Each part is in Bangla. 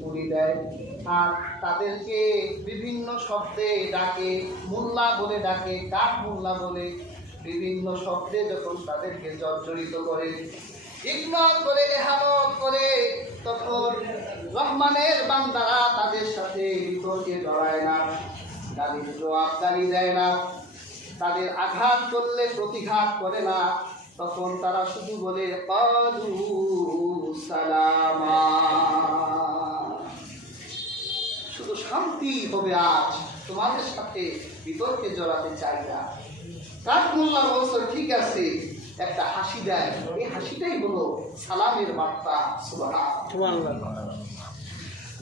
পুরি দেয় আর তাদেরকে বিভিন্ন শব্দে ডাকে, মোল্লা বলে ডাকে, কাঠ মোল্লা বলে বিভিন্ন শব্দে যখন তাদেরকে জর্জরিত করে, ইগনোর করে, এহানত করে, তখন রহমানের বান্দারা তাদের সাথে বিতর্কে জড়ায় না, গালির জবাবদারি দেয় না, তাদের আঘাত করলে প্রতিঘাত করে না, তখন তারা শুধু বলে ক্বালু সালামা, শুধু শান্তি হবে, আজ তোমাদের সাথে বিতর্কে জড়াতে চাই না। কাঠমোল্লা বলছে ঠিক আছে, একটা হাসি দেয়, এই হাসিটাই হলো সালামের বার্তা। সুবহানাল্লাহ।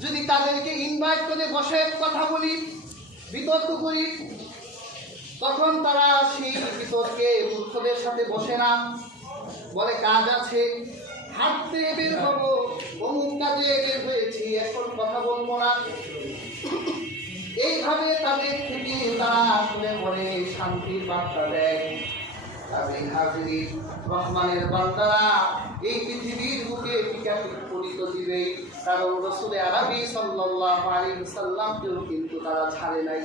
যদি তাদেরকে ইনভাইট করে বসে কথা বলি, বিতর্ক করি, তখন তারা সেই বিতর্কে মূর্খদের সাথে বসে না, বলে কাজ আছে, হাঁটতে বের হবো, অমুক কাজে বের হয়েছি, এখন কথা বলবো না। এইভাবে তাদের থেকে তারা শুনে পড়ে শান্তির বার্তা দেয়। তাদের হাজির রহমানের বান্দারা এই পৃথিবীর বুকে পরিত দিবে, কারণ রাসূল আরবি সাল্লাল্লাহু আলাইহি ওয়াসাল্লামকেও কিন্তু তারা ছাড়ে নাই।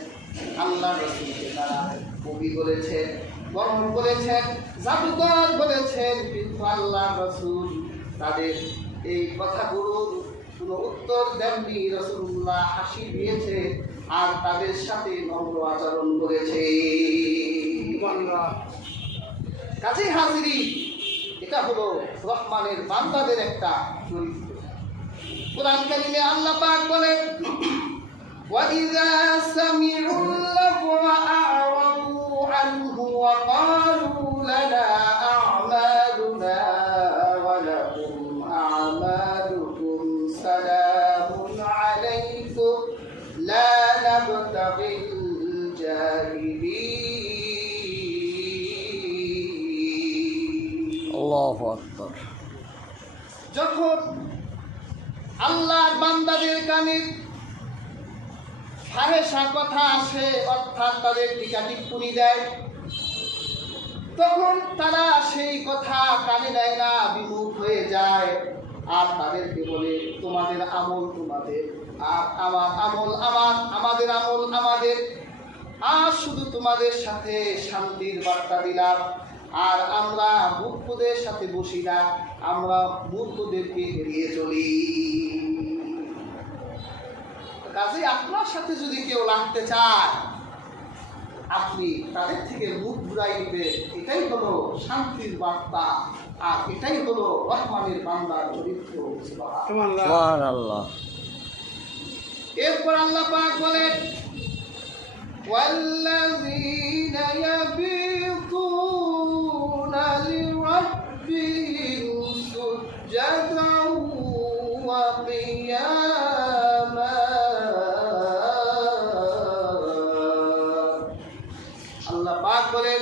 আল্লাহ রাসূলকে তারা কবি বলেছেন, বরং বলেছেন, জাদুকর বলেছেন, কিন্তু আল্লাহ রাসূল তাদের এই কথাগুলোর কোনো উত্তর দেননি। রাসূলুল্লাহ হাসি দিয়েছে আর তাদের সাথে নম্র আচরণ করেছে। কাজেই হাজিরি, এটা হলো রহমানের বান্দাদের একটা চরিত্র। কোরআন কারিমে আল্লাহ পাক বলেন, وَإِذَا سَمِعُوا اللَّغْوَ أَعْرَضُوا عَنْهُ وَقَالُوا لَنَا أَعْمَالُنَا وَلَكُمْ أَعْمَالُكُمْ سَلَامٌ عَلَيْكُمْ لَا نَبْتَغِي الْجَاهِلِينَ। আল্লাহু আকবার। যখন আল্লাহর বান্দাদের কানে ফাহেসা কথা আসে, অর্থাৎ তাদের টিকা টিপ্পনি দেয়, তখন তারা সেই কথা কানে নেয় না, বিমুখ হয়ে যায়। আর তাদেরকে বলে, তোমাদের আমল তোমাদের, আর আমার আমল আমার, আমাদের আমল আমাদের, আর শুধু তোমাদের সাথে শান্তির বার্তা দিলাম। আর আমরা মূর্খদের সাথে বসি না, আমরা মূর্খদেরকে এড়িয়ে চলি। কাজে আপনার সাথে যদি কেউ লাগতে চায়, আপনি তাদের থেকে মুখ ঘুরাই দিবেন, এটাই হলো শান্তির বার্তা, আর এটাই হলো রহমানের বান্দার চরিত্র। সুবহানাল্লাহ। এরপর আল্লাহ পাক বলেন, ওয়াল্লাযীনা ইয়াবিতুনা লিরাব্বিহিম সুজদান ওয়া কিয়ামা। আল্লাহ পাক বলেন,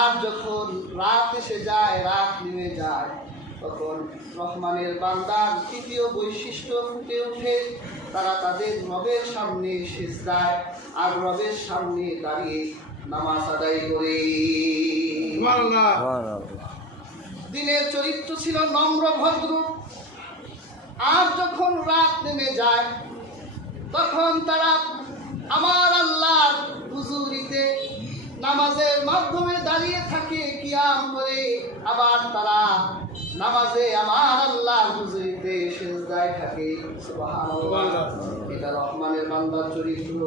আর যখন রাত এসে যায়, রাত নেমে যায়, তখন রহমানের বান্দার তৃতীয় বৈশিষ্ট্য ফুটে ওঠে। তারা তাদের রবের সামনে সিজদায় আর রবের সামনে দাঁড়িয়ে নামাজ আদায় করে। দিনের চরিত্র ছিল নম্র ভদ্র, আর যখন রাত নেমে যায়, তখন তারা আমার আল্লাহর হুজুরিতে নামাজের মাধ্যমে দাঁড়িয়ে থাকে, কিয়াম করে, আবার তারা নামাজে আমার আল্লাহর হুজুরিতে সিজদায় থাকে। সুবহানাল্লাহ। এটা রহমানের বান্দার চরিত্র।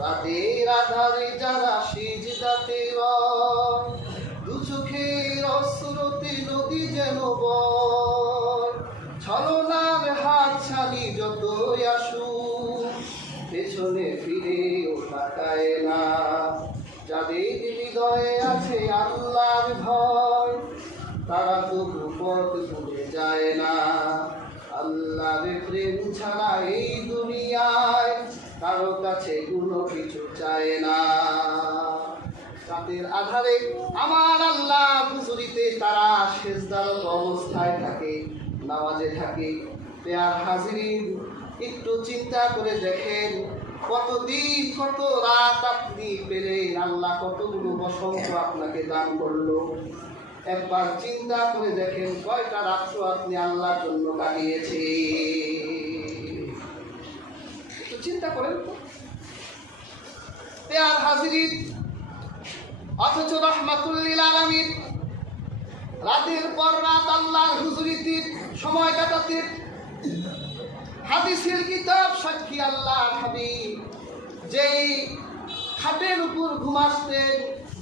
রাতের আধারে যারা সিজদাতে রয়, দু চোখের অশ্রুতে নদী যেন বয়, ছলনার হাত ছানি যতই আসুক, পেছনে ফিরেও তাকায় না। যাদের হৃদয়ে আছে আল্লাহর ভয়, তারা তবু পথ ভুলে যায় না। আল্লাহর প্রেম ছাড়া এই দুনিয়ায় কারো কাছে কোনো কিছু চায় না। রাতের আধারে আমার আল্লাহ হুজুরিতে তারা সিজদারত অবস্থায় থাকে, নামাজে থাকে। পেয়ার হাজিরিন, একটু চিন্তা করে দেখেন, কতদিন কত রাত আপনি পেলেন, আল্লাহ কতগুলো বসন্ত আপনাকে দান করলো। একবার চিন্তা করে দেখেন, কয়টা রাত্র আপনি আল্লাহর জন্য কাটিয়েছেন। দুনিয়ার হাজিরিন, অথচ রাহমাতুল লিল আলামিন রাতের পর রাত আল্লাহর হুজুরিতে সময় কাটাতে। হাদিসের কিতাব সাক্ষী আল্লাহর হাবিব যেই খাটের উপর ঘুমাসতেন,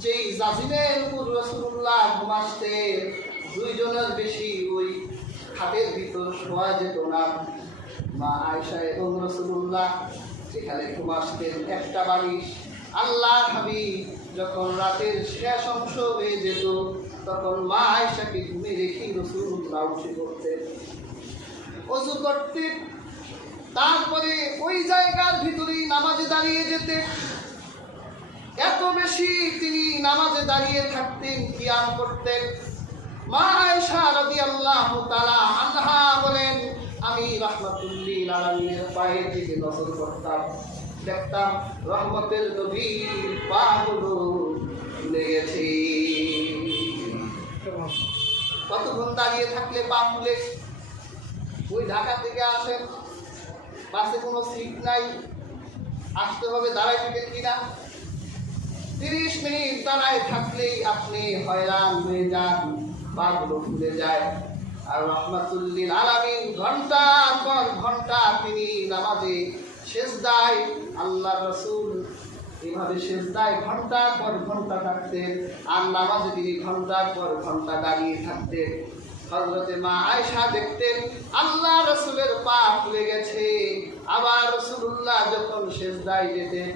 যেই জাজিনের উপর রাসূলুল্লাহ ঘুমাসতেন, দুইজনের বেশি ওই খাটের ভিতর শোয়া যেত না। মা আয়েশা এবং রাসূলুল্লাহ যেখানে ঘুমাসতেন একটা বালিশ। আল্লাহর হাবিব যখন রাতের শেষ অংশ হয়ে যেত তখন মা আয়েশাকে ঘুমে রেখে রাসূলুল্লাহ উঠে পড়তেন, ওযু করতেন, তারপরে ওই জায়গার ভিতরেই নামাজে দাঁড়িয়ে যেতেন। এত বেশি তিনি নামাজে দাঁড়িয়ে থাকতেন, কিয়াম করতেন। মা আয়েশা রাদিয়াল্লাহু তাআলা আনহা বলেন, আমি রাহমাতুল লিল আলামিনের পায়ের দিকে নজর করতাম, দেখতাম রহমতের নবীর পাগুলো ফুলে গেছে। কতক্ষণ দাঁড়িয়ে থাকলে পা ফুলে? ওই ঢাকা থেকে আসেন, বাসে কোনো সিট নাই, আসতে হবে দাঁড়ায় থাকেন কিনা, 30 মিনিট দাঁড়ায় থাকলেই আপনি হয়রান হয়ে যান, পাগুলো ফুলে যায়। আর রাহমাতুল লিল আলামিন ঘন্টার পর ঘন্টা তিনি নামাজে সেজদায়, আল্লাহ রাসূল এভাবে সেজদায় ঘন্টার পর ঘন্টা থাকতেন, আর নামাজে তিনি ঘন্টার পর ঘন্টা দাঁড়িয়ে থাকতেন। হযরতে মা আয়েশা দেখতেন আল্লাহ রাসূলের পা ফুলে গেছে। আবার রাসূলুল্লাহ যখন সেজদায় যেতেন,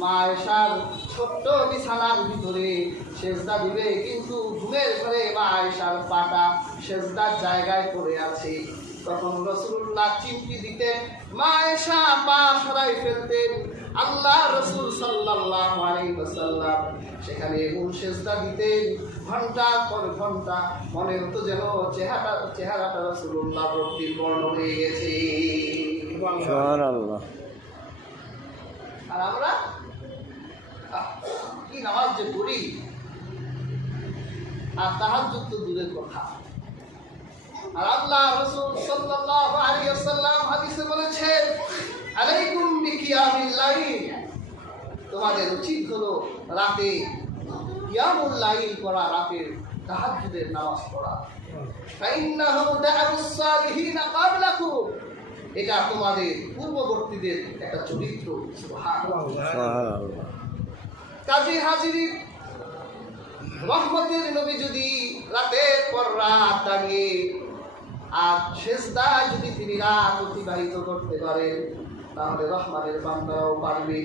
মা আয়েশার ছোট্ট বিছানার ভিতরে সেজদা দিবে, কিন্তু ঘুমের ঘরে মা আয়েশার পাটা সেজদার জায়গায় পড়ে আছে। তখন রাসূলুল্লাহ চিমটি দিতেন, মা আয়েশা পা সরাই ফেলতেন। আল্লাহ রাসূল সাল্লাল্লাহু আলাইহি ওয়াসাল্লাম সেখানে মূল সেজদা দিতেন ঘন্টার পর ঘন্টা। মনে হতো যেন চেহারাটা রাসূলুল্লাহ রক্তিম বর্ণ হয়ে গেছে। সুবহানাল্লাহ। আর আমরা কি নামাজ যে পড়ি, আর তাহাজ্জুদ তো দূরের কথা। আর আল্লাহ রাসূল সাল্লাল্লাহু আলাইহি ওয়াসাল্লাম হাদিসে বলেছেন, আলাইকুম বিকিয়ামিল লাইল, তোমাদের উচিত হলো রাতে কিয়ামুল লাইল পড়া, রাতের তাহাজ্জুদের নামাজ পড়া। ফাইন্নাহু দা'আবুস সালিহিনা ক্বাবলাকুম, এটা তোমাদের পূর্ববর্তীদের একটা চরিত্র। সুবহানাল্লাহ। কাজী হাজিরিন, রহমতের নবী যদি রাতের পর রাত দাঁড়িয়ে আর সেজদায় যদি তিনি রাত অতিবাহিত করতে পারেন, তাহলে রহমানের বান্দারাও পারবে।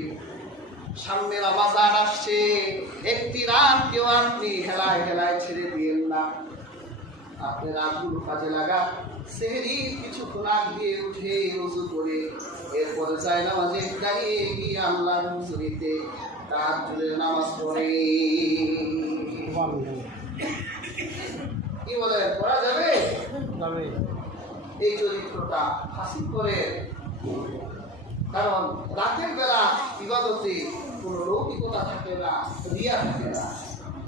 সামনে রমাজান আসছে, একটি রাত কেউ আপনি হেলায় হেলায় ছেড়ে দিয়েন না। আপনি রাতগুলো কাজে লাগা, সেহরির কিছুক্ষণ আগ দিয়ে উঠে ওযু করে এরপরে যায় নামাজে দাঁড়িয়ে গিয়ে আল্লাহর হুজুরিতে তাহাজ্জুদের নামাজ পড়ে। কি বলে, পড়া যাবে? এই চরিত্রটা হাসিল করে, কারণ রাতের বেলা ইবাদতে কোনো লৌকিকতা থাকে না, রিয়া থাকে না।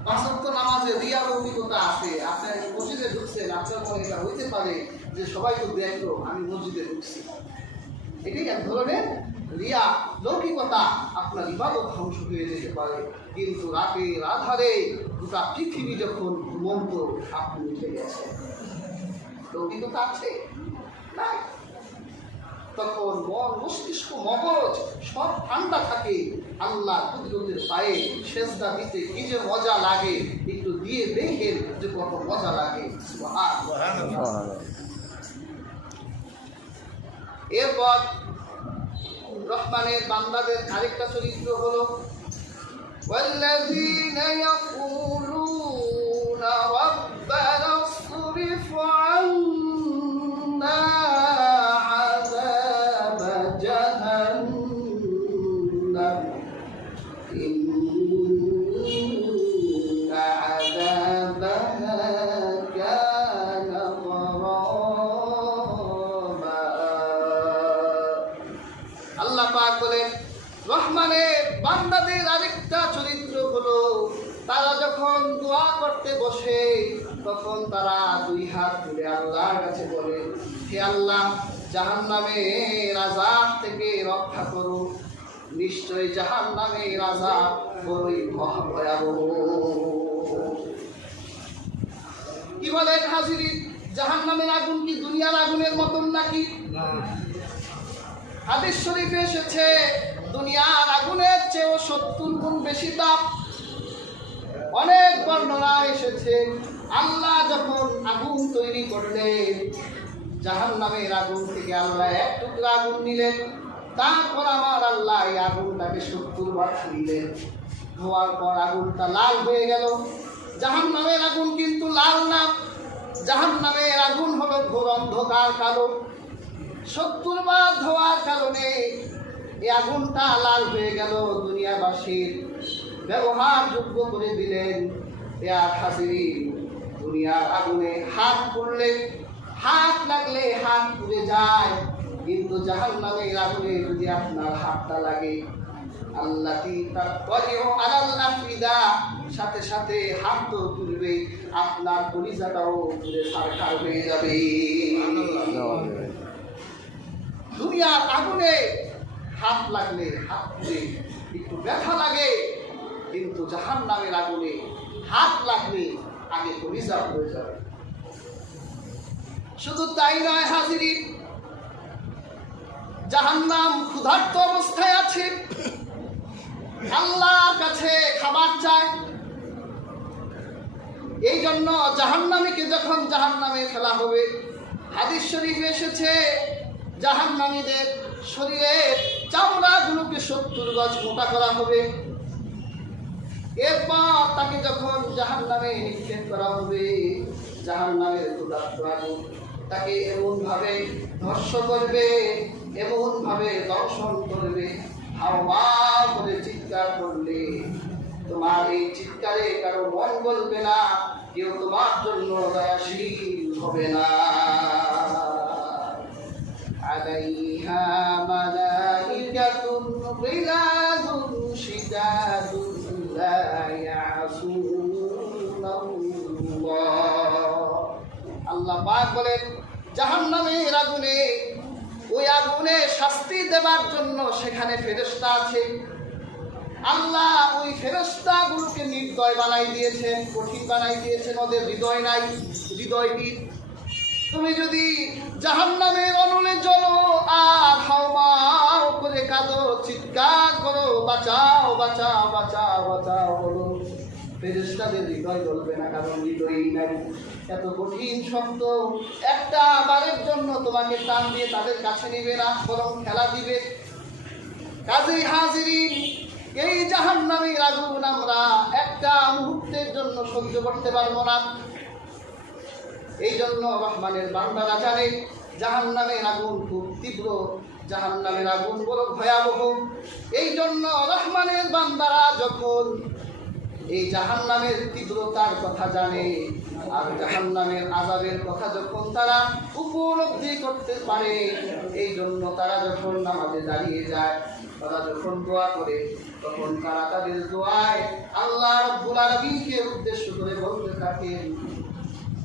5 ওয়াক্ত নামাজে রিয়া লৌকিকতা আছে। আপনার মসজিদে ঢুকছেন, আপনার মনে এটা হইতে পারে যে সবাই তো দেখলো আমি মসজিদে ঢুকছি, এটাই এক ধরনের রিয়া লৌকিকতা, আপনার ইবাদত ধ্বংস হয়ে যেতে পারে। কিন্তু রাতের আধারে গোটা পৃথিবী যখন ঘুমন্ত, আপনি উঠে গেছেন, লৌকিকতা আছে নাই, তখন মন মস্তিষ্ক মগজ সব ঠান্ডা থাকে। আল্লাহ কুদরতের পায়ে সেজদা দিতে কি যে মজা লাগে, একটু দিয়ে দেখেন যে কত মজা লাগে। সুবহানাল্লাহ। এরপর রহমানের বান্দাদের আরেকটা চরিত্র হলো, ওয়াল্লাযীনা ইয়াকুলুনা রাব্বানা ইসরিফ আন্না আযাব জাহান্নাম ইন্না আযাবাহা কানা গরামা। আল্লাহ পাক বলেন, রহমানের বান্দাদের আরেকটা চরিত্র হলো, তারা যখন দোয়া করতে বসে তখন তারা 2 হাত তুলে আল্লাহর কাছে বলে, হে আল্লাহ, জাহান্নামের আযাব থেকে রক্ষা করো। নিশ্চয় জাহান্নামের আযাব বড়ই ভয়াবহ। কি বলেন হাজিরিন, জাহান্নামের আগুন কি দুনিয়ার আগুনের মতন নাকি? হাদিস শরীফে এসেছে দুনিয়ার আগুনের চেয়েও 70 গুণ বেশি তাপ। অনেক বর্ণনা এসেছে আল্লাহ যখন আগুন তৈরি করলেন, জাহান্নামের আগুন থেকে আল্লাহ এক টুকরা আগুন নিলেন, তারপর আমার আল্লাহ এই আগুনটাকে 70 বার ছুঁইলেন। ধোয়ার পর আগুনটা লাল হয়ে গেল। জাহান্নামের আগুন কিন্তু লাল না, জাহান্নামের আগুন হলো ঘোর অন্ধকার কালো। 70 বার ধোয়ার কারণে এই আগুনটা লাল হয়ে গেল। দুনিয়াবাসীর ব্যবহার যোগ্য করে দিলেন। হাজিরিন, দুনিয়ার আগুনে হাত পড়লে, হাত লাগলে হাত পুড়ে যায়, কিন্তু জাহান্নামের আগুনে যদি আপনার হাতটা লাগে, আল্লাতি তাকওয়ারিউ আলাল আফিদা, সাথে সাথে হাত তো পুড়বে, আপনার কলিজাটাও পুড়ে ছারখার হয়ে যাবে। দুনিয়ার আগুনে হাত লাগলে হাত পুড়ে একটু ব্যথা লাগে, কিন্তু জাহান্নামের আগুনে হাত লাগলে আগে কলিজা পুড়ে যাবে। শুধু তাই নয় হাজিরিন, জাহান্নাম ক্ষুধার্ত অবস্থায় আছে, আল্লাহর কাছে খাবার চায়। এই জন্য জাহান্নামীকে যখন জাহান্নামে ফেলা হবে, হাদিস শরীফে এসেছে জাহান্নামীদের শরীরের চামড়াগুলোকে 70 গজ মোটা করা হবে। এরপর তাকে যখন জাহান্নামে নিক্ষেপ করা হবে, জাহান্নামের ক্ষুধার্ত আগুন তাকে এমনভাবে ধ্বংস করবে, এমনভাবে দংশন করবে, হাওয়া করে চিৎকার করলে তোমার এই চিৎকারে কারো মন বলবে না, কেউ তোমার জন্য দয়াশীল হবে না। আলাইহা মালাইকাতুন গিলাযুন শিদাদুন লা ইয়াসুনাল্লাহ। আল্লাহ পাক বলেন, জাহান্নামের আগুনে, ওই আগুনে শাস্তি দেবার জন্য সেখানে ফেরেশতা আছে। আল্লাহ ওই ফেরেশতাগুলোকে নির্দয় বানাই দিয়েছেন, কঠিন বানাই দিয়েছেন, ওদের হৃদয় নাই, হৃদয়হীন। তুমি যদি জাহান্নামের অনলে জ্বলো আর হাওমাও করে কাঁদো, চিৎকার করো, বাঁচাও বাঁচাও বাঁচাও বাঁচাও বলো, ফেরেশতাদের হৃদয় জ্বলবে না, কারণ হৃদয়ই নাই। এত কঠিন শব্দ একটা বারের জন্য তোমাকে টান দিয়ে তাদের কাছে নিবে না, বরং খেলা দিবে। কাজেই হাজিরিন, এই জাহান্নামের আগুন আমরা একটা মুহূর্তের জন্য সহ্য করতে পারবো না। এই জন্য রহমানের বান্দারা জানে জাহান্নামের আগুন খুব তীব্র, জাহান্নামের আগুন বড় ভয়াবহ। এই জন্য রহমানের বান্দারা যখন এই জাহান্নামের তীব্রতার কথা জানে আর জাহান্নামের আযাবের কথা যখন তারা উপলব্ধি করতে পারে, এই জন্য তারা যখন নামাজে দাঁড়িয়ে যায়, তারা যখন দোয়া করে, তখন তারা তাদের দোয়ায় আল্লাহ রাব্বুল আলামিনকে উদ্দেশ্য করে বলতে থাকেন,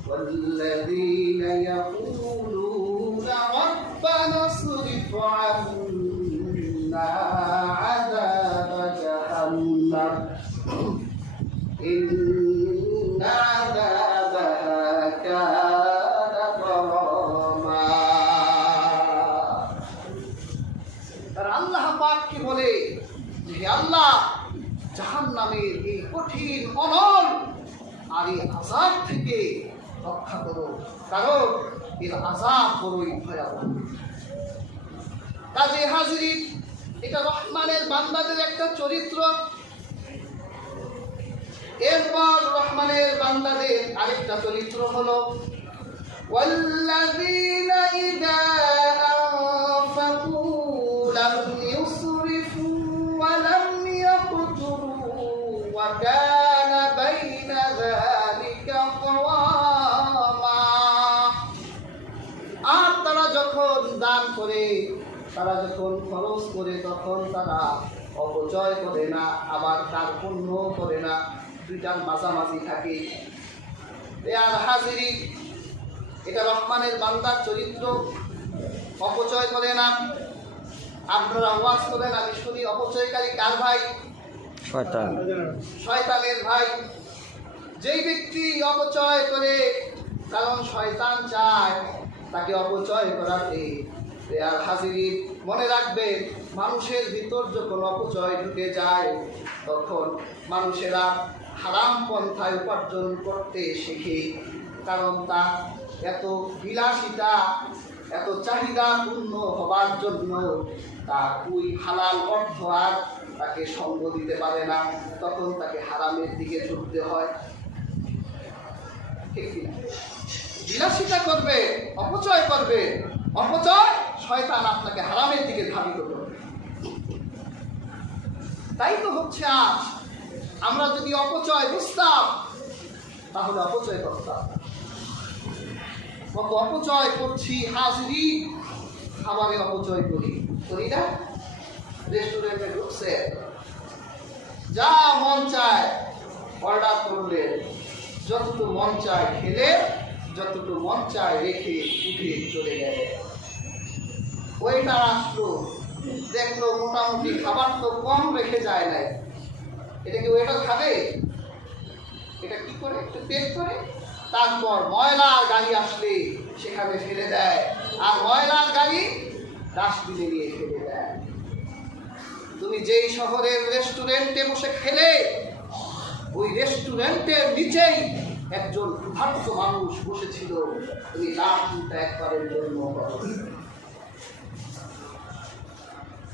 والذين يقولون ربنا اصرف عنا عذاب جهنم إن عذابها كان غراما। আর আল্লাহ পাক কি বলে, যে আল্লাহ জাহান্নামের এই কঠিন অনল আর এই আযাব থেকে রক্ষা করো, কারণ এর আযাব বড়ই ভয়াবহ। কাজে হাজিরিন, এটা রহমানের বান্দাদের একটা চরিত্র। এরপর রহমানের বান্দাদের আরেকটা চরিত্র হলো والذين إذا أنفقوا لم يسرفوا ولم يقتروا وكان بين ذلك قواما। আর তারা যখন দান করে, তারা যখন খরচ করে, তখন তারা অপচয় করে না, আবার তার পুণ্য করে না, দুইটার মাঝামাঝি থাকে। আর হাজিরিন, এটা রহমানের বান্দার চরিত্র, অপচয় করে না। আপনারা ওয়াজ করেন, আমি শুনি। অপচয়কারী কার ভাই? শয়তান। শয়তানের ভাই। যেই ব্যক্তি অপচয় করে, কারণ শয়তান চায় তাকে অপচয় করাতে। আর হাজিরিন, মনে রাখবেন, মানুষের ভিতর যখন অপচয় ঢুকে যায় তখন মানুষেরা হারাম পন্থায় উপার্জন করতে শেখে। কারণ তা এত বিলাসিতা, এত চাহিদাপূর্ণ হবার জন্য তার ওই হালাল অর্থ আর তাকে সঙ্গ দিতে পারে না, তখন তাকে হারামের দিকে ঝুঁকতে হয়। ঠিক কিনা? বিলাসিতা করবে, অপচয় করবে, অপচয় শয়তান আপনাকে হারামের দিকে ধাবিত করবে। তাই তো হচ্ছে আজ আমরা যদি অপচয় বুঝতাম তাহলে অপচয় করতাম। কত অপচয় করছি হাজিরি, খাবারে অপচয় করি না? রেস্টুরেন্টে ঢুকছে, যা মন চায় অর্ডার করলে, যতটুকু মন চায় খেলে, যতটুকু মন চায় রেখে উঠে চলে গেলে। ওইটা আসলো, দেখলো মোটামুটি খাবার তো কম রেখে যায় নাই, এটা কি ওইটা খাবে? এটা কি করে? একটু পেট করে। তারপর ময়লার গাড়ি আসলে সেখানে ফেলে দেয়, আর ময়লার গাড়ি ডাস্টবিনে নিয়ে ফেলে দেয়। তুমি যেই শহরের রেস্টুরেন্টে বসে খেলে, ওই রেস্টুরেন্টের নিচেই একজন ক্ষুধার্ত মানুষ বসেছিল, তুমি তার চিন্তা একবারের জন্য করো।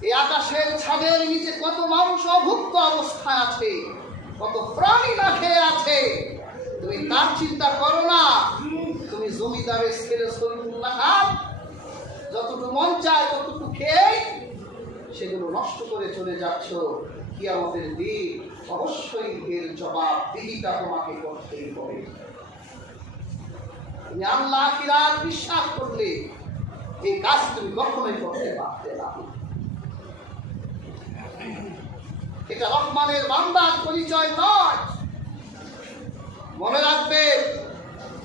এই আকাশের ছাদের নিচে কত মানুষ অভুক্ত অবস্থায় আছে, কত প্রাণী না খেয়ে আছে, তুমি তার চিন্তা করো না। তুমি জমিদারের ছেলে সলিমুল্লাহ খান যতটুকু মন চায় ততটুকু খেয়ে সেগুলো নষ্ট করে চলে যাচ্ছ। কিয়ামতের দিন অবশ্যই এর জবাবদিহিতা তোমাকে করতেই হবে। তুমি আল্লাহ আখিরাত বিশ্বাস করলে এই কাজ তুমি কখনোই করতে পারতে না। এটা রহমানের বান্দার পরিচয় নয়। মনে রাখবে,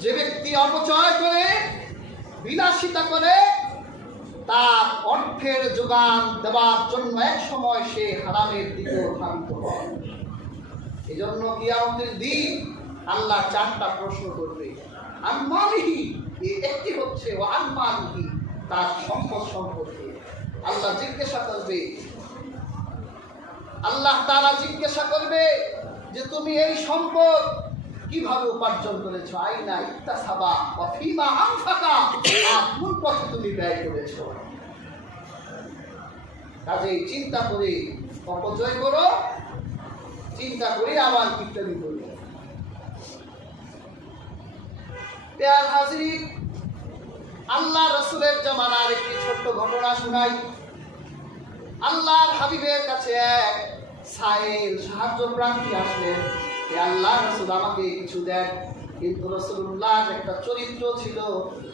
যে ব্যক্তি অপচয় করে, বিলাসিতা করে, তার অর্থের যোগান দেওয়ার জন্য এক সময় সে হারামের দিকে ধাবিত হয়। এই জন্য কিয়ামতের দিন আল্লাহ চারটা প্রশ্ন করবে। আম্মালিহি, একটি হচ্ছে ও আম্মালিহি, তার সম্পদ সম্পর্কে আল্লাহ জিজ্ঞাসা করবে। আল্লাহ তাআলা জিজ্ঞাসা করবে যে তুমি এই সম্পদ কিভাবে উপার্জন করেছো? আইনা ইকতাসাবা ওয়া ফিমা আনফাকা, কোন পথে তুমি ব্যয় করেছো? কাজেই চিন্তা করে অপচয় করো, চিন্তা করে আবার কীর্তনী করো। প্রিয় হাজির, আল্লাহ রাসূলের জামানার একটি ছোট্ট ঘটনা শোনাই। আল্লাহর হাবিবের কাছে এক সাইল সাহায্য প্রার্থী আসলেন, আল্লাহ রাসূল আমাকে কিছু দেন। কিন্তু রাসূলুল্লাহ একটা চরিত্র ছিল,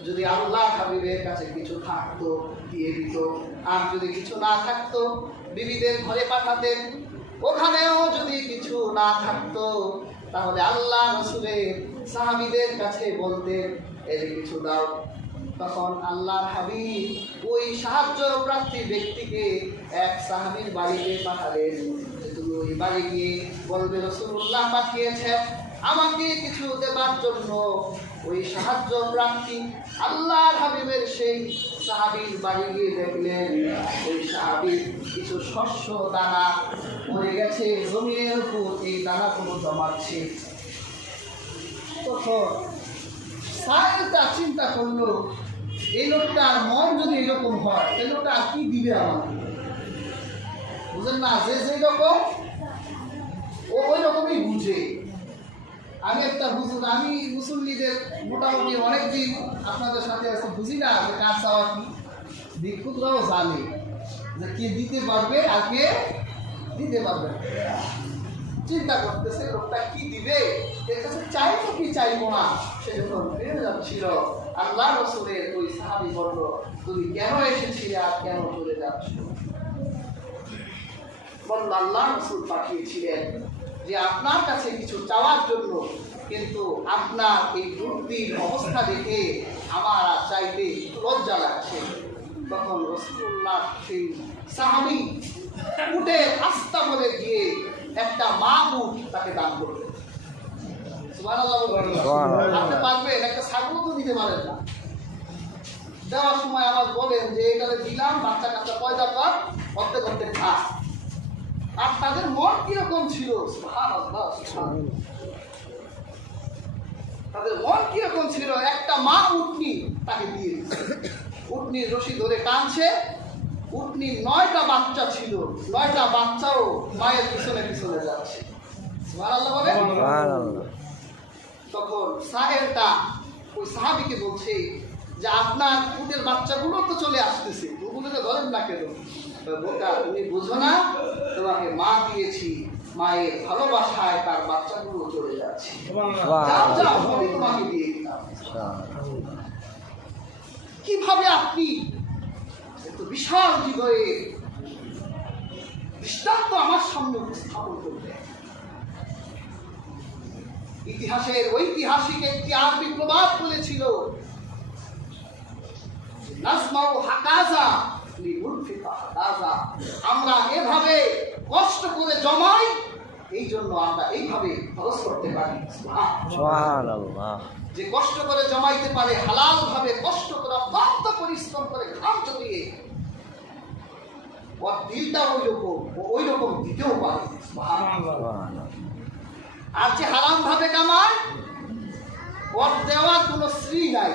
যদি আল্লাহ হাবিবের কাছে কিছু থাকতো দিয়ে দিত, আর যদি কিছু না থাকতো বিবিদের ঘরে পাঠাতেন। ওখানেও যদি কিছু না থাকতো তাহলে আল্লাহ রাসূলের সাহাবীদের কাছে বলতেন এর কিছু দাও। তখন আল্লাহর হাবিব ওই সাহায্য প্রার্থী ব্যক্তিকে এক সাহাবীর বাড়িতে পাঠালেন। তুমি ওই বাড়ি গিয়ে বলবে রাসূলুল্লাহ পাঠিয়েছেন আমাকে কিছু দেবার জন্য। ওই সাহায্য প্রার্থী আল্লাহর হাবিবের সেই সাহাবীর বাড়ি গিয়ে দেখলেন ওই সাহাবী কিছু শস্য দানা পড়ে গেছে জমিনের উপর, এই দানাগুলো জমাচ্ছে। তখন সাহেবটা চিন্তা করলো, এই লোকটার মন যদি এরকম হয় এই লোকটা আর কি দিবে আমাকে? বুঝেন না, যে যেরকম ও ওই রকমই বুঝে। আমি একটা বুঝুন, আমি মুসল্লিদের মোটামুটি অনেকদিন আপনাদের সাথে আছে, বুঝি না যে কার চাওয়া কি। ভিক্ষুকরাও জানে যে কে দিতে পারবে আর কে দিতে পারবে। চিন্তা করতেছে লোকটা কি দিবে, এর কাছে চাইবো কি চাইবো না, সেজন্য বেড়ে যাচ্ছিল। আল্লাহ রাসূলের ওই সাহাবী বলল, তুমি কেন এসেছিলে আর কেন চলে যাচ্ছ? বলল, আল্লাহ রাসূল পাঠিয়েছিলেন যে আপনার কাছে কিছু চাওয়ার জন্য, কিন্তু আপনার এই দুর্দিন অবস্থা দেখে আমার চাইতে লজ্জা লাগছে। তখন রাসূলুল্লাহ সেই সাহাবী উটে আস্তা বলে গিয়ে একটা মা উট তাকে দান করবে। সুবহানাল্লাহ বলবেন। আপনি পারবেন, একটা ছাগল তো দিতে পারেন না। দেওয়ার সময় আবার বলেন যে এটাকে দিলাম, বাচ্চা কাচ্চা পয়দা কর, অর্ধেক অর্ধেক খা। আর তাদের মন কিরকম ছিল, সুবহানাল্লাহ, সুবহানাল্লাহ। তাদের মন কিরকম ছিল, একটা মা উটনি তাকে দিয়ে দিচ্ছে। উটনির রশি ধরে টানছে, উটনির 9টা বাচ্চা ছিল, 9টা বাচ্চাও মায়ের পিছনে পিছনে যাচ্ছে। সুবহানাল্লাহ বলেন। তখন সাহেবটা ওই সাহাবীকে বলছে যে আপনার উটের বাচ্চাগুলো তো চলে আসতেছে, ওগুলো তো ধরেন না কেন? বোকা, তুমি বুঝো না, তোমাকে মা দিয়েছি, মায়ের ভালোবাসায় তার বাচ্চাগুলো চলে যাচ্ছে, যাও যাও, আমি তোমাকে দিয়ে দিলাম। কিভাবে আপনি এত বিশাল হৃদয়ে দৃষ্টান্ত আমার সামনে উপস্থাপন করবেন? ইতিহাসের ঐতিহাসিক একটি আরবি প্রবাদ বলেছিল, নাজমাউ হাকাজা লিউনফিকা হাকাজা, আমরা এভাবে কষ্ট করে জমাই, এই জন্য আমরা এইভাবে খরচ করতে পারি। সুবহানাল্লাহ। যে কষ্ট করে জমাইতে পারে, হালাল ভাবে কষ্ট করে অত্যন্ত পরিশ্রম করে ঘাম ঝরিয়ে, ওর দিলটা ওই রকম দিতেও পারে। সুবহানাল্লাহ। আর যে হারাম ভাবে কামায়, ওর দেওয়ার কোনো শ্রী নাই,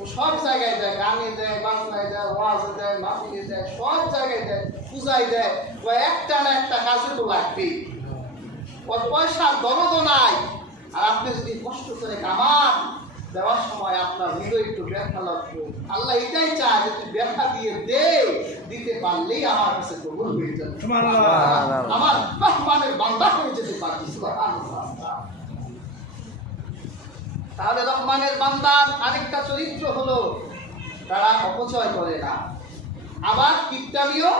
ও সব জায়গায় দেয়, গানে দেয়, বাজনায় দেয়, ওয়াজে দেয়, মাহফিলে দেয়, সব জায়গায় দেয়, পূজায় দেয়, ও একটা না একটা কাজে তো লাগবেই। ওর পয়সার দরদও নাই। আর আপনি যদি কষ্ট করে কামান, দেওয়ার সময় আপনার হৃদয় একটু ব্যথা লাগবে। আল্লাহ এটাই চায় যে তুই ব্যথা দিয়ে দিতে পারলেই আমার কাছে কবুল হয়ে যাবে, আমার রহমানের বান্দা হয়ে যেতে পারবি। সুবহানাল্লাহ। তাহলে রহমানের বান্দার আরেকটা চরিত্র হলো, তারা অপচয় করে না। আবার কিপটামিও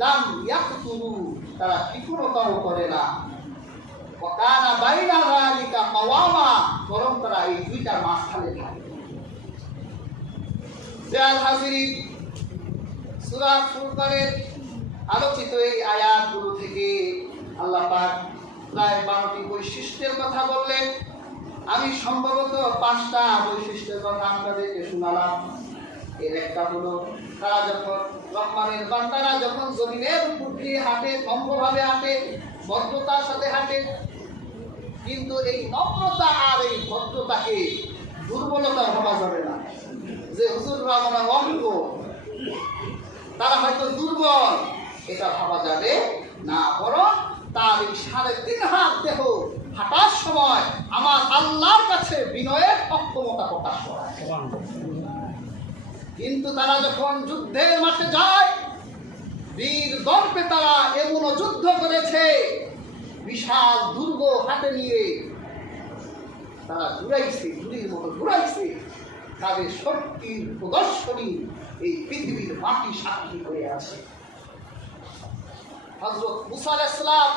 লাম ইয়াকতুরু, তারা কৃপণতাও করে না। ওয়াকানা বাইনা যালিকা কাওয়ামা, বরং তারা এই দুইটার মাঝখানে থাকে। জাল হাজিরিন, সূরা ফুরকানের আলোচিত এই আয়াতগুলো থেকে আল্লাহ পাক প্রায় 12টি বৈশিষ্ট্যের কথা বললেন। আমি সম্ভবত 5টা বৈশিষ্ট্যের কথা আপনাদেরকে শোনালাম। এর একটা হলো, তারা যখন রহমানের বান্দারা যখন জমিনের উপর দিয়ে হাঁটে, নম্রভাবে হাঁটে, ভদ্রতার সাথে হাঁটে। কিন্তু এই নম্রতা আর এই ভদ্রতাকে দুর্বলতা ভাবা যাবে না যে হুজুররা মনে অঙ্গ, তারা হয়তো দুর্বল, এটা ভাবা যাবে না। বরং তার এই 3.5 হাত দেহ হাঁটার সময় আমার আল্লাহর কাছে বিনয়ের অক্ষমতা প্রকাশ করায়। কিন্তু তারা যখন যুদ্ধের মাঠে যায়, বীর দর্পে তারা এমনও যুদ্ধ করেছে, বিশাল দুর্গ হাতে নিয়ে তারা ঘুরাইছে, ঘুরির মতো ঘুরাইছে। তাদের শক্তির প্রদর্শনী এই পৃথিবীর মাটি সাক্ষী হয়ে আছে। হযরত মুসা আলাইহিস সালাম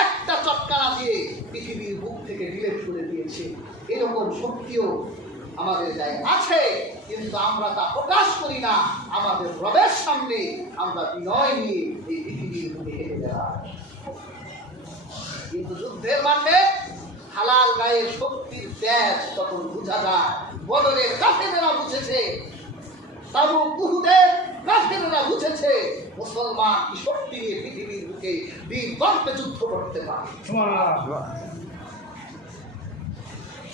একটা চটকানা দিয়ে পৃথিবীর বুক থেকে ডিলিট করে দিয়েছে। এরকম শক্তিও আমাদের গায়ে আছে, কিন্তু আমরা তা প্রকাশ করি না। আমাদের রবের সামনে আমরা বিনয় নিয়ে এই পৃথিবীর বুকে হেঁটে বেড়াই। কিন্তু যুদ্ধের মাঠে হালাল গায়ের শক্তির তেজ তখন বোঝা যায়। বদরের কাফেরেরা বুঝেছে, তাবুক উহুদের কাফেরেরা বুঝেছে, মুসলমান কি শক্তি নিয়ে পৃথিবীর বুকে বীর গর্বে যুদ্ধ করতে পারে।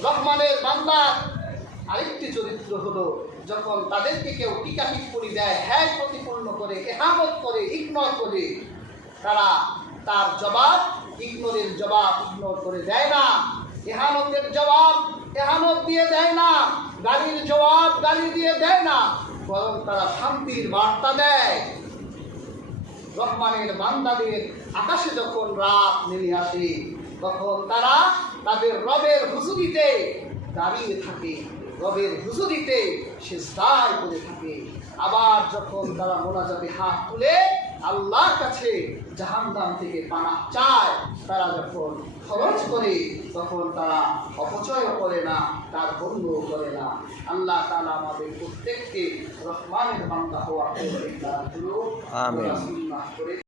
রহমানের বান্দার আরেকটি চরিত্র হলো, যখন তাদেরকে কেউ টিকা টিপ্পণী দেয়, হ্যাঁ প্রতিপন্ন করে, এহামত করে, ইগনোর করে, তারা তার জবাব, ইগনোরের জবাব ইগনোর করে দেয় না, এহামতের জবাব এহামত দিয়ে দেয় না, গালির জবাব গালি দিয়ে দেয় না, বরং তারা শান্তির বার্তা দেয়। রহমানের বান্দাদের আকাশে যখন রাত নেমে আসে, তখন তারা তাদের রবের হুজুরিতে দাঁড়িয়ে থাকে, রবের হুজুরিতে সিজদায় করে থাকে। আবার যখন তারা মোনাজাতে হাত তুলে আল্লাহর কাছে জাহান্নাম থেকে পানাহ চায়, তারা যখন খরচ করে তখন তারা অপচয় করে না, তার বন্ধ করে না। আল্লাহ তাআলা আমাদের প্রত্যেককে রহমানের বান্দা হওয়ার তৌফিক দান করুন। আমিন। সুন্নাহ করে